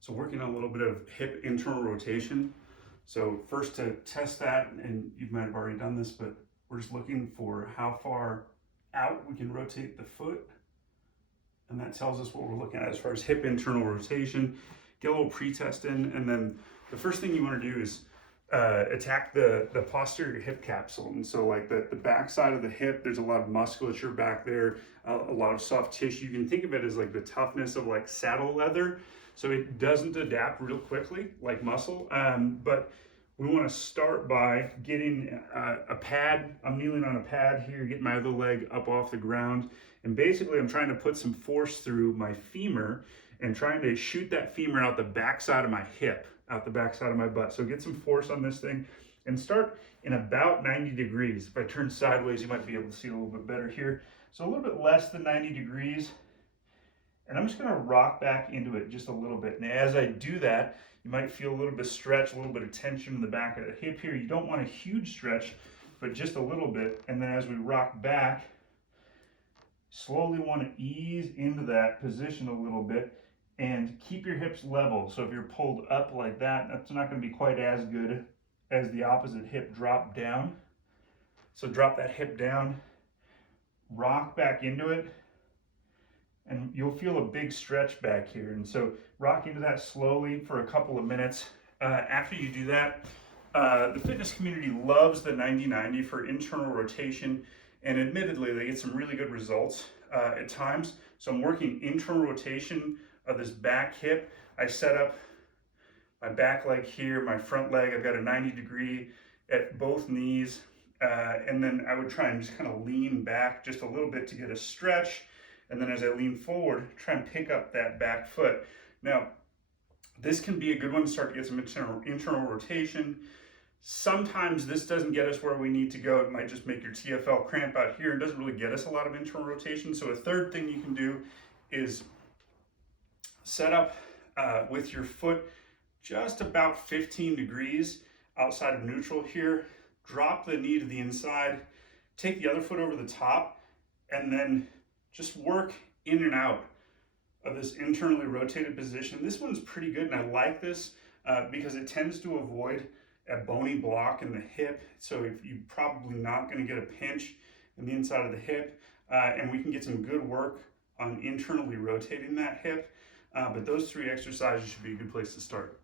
So working on a little bit of hip internal rotation. So first to test that, and you might have already done this, but we're just looking for how far out we can rotate the foot. And that tells us what we're looking at as far as hip internal rotation. Get a little pre-test in, and then the first thing you want to do is attack the posterior hip capsule. And so like the back side of the hip, there's a lot of musculature back there, a lot of soft tissue. You can think of it as like the toughness of like saddle leather. So it doesn't adapt real quickly like muscle, but we want to start by getting a pad. I'm kneeling on a pad here, getting my other leg up off the ground. And basically I'm trying to put some force through my femur and trying to shoot that femur out the backside of my hip, out the backside of my butt. So get some force on this thing and start in about 90 degrees. If I turn sideways, you might be able to see a little bit better here. So a little bit less than 90 degrees. And I'm just gonna rock back into it just a little bit. And as I do that, you might feel a little bit of stretch, a little bit of tension in the back of the hip here. You don't want a huge stretch, but just a little bit. And then as we rock back, slowly want to ease into that position a little bit and keep your hips level. So if you're pulled up like that, that's not going to be quite as good as the opposite hip drop down. So drop that hip down, rock back into it, and you'll feel a big stretch back here. And so rock into that slowly for a couple of minutes. After you do that, the fitness community loves the 90-90 for internal rotation, and admittedly they get some really good results at times. So I'm working internal rotation of this back hip. I set up my back leg here, my front leg, I've got a 90 degree at both knees, and then I would try and just kind of lean back just a little bit to get a stretch. And then as I lean forward, try and pick up that back foot. Now, this can be a good one to start to get some internal rotation. Sometimes this doesn't get us where we need to go. It might just make your TFL cramp out here and doesn't really get us a lot of internal rotation. So a third thing you can do is set up with your foot just about 15 degrees outside of neutral here. Drop the knee to the inside, take the other foot over the top, and then just work in and out of this internally rotated position. This one's pretty good, and I like this because it tends to avoid a bony block in the hip. So if you're probably not going to get a pinch in the inside of the hip, and we can get some good work on internally rotating that hip. But those three exercises should be a good place to start.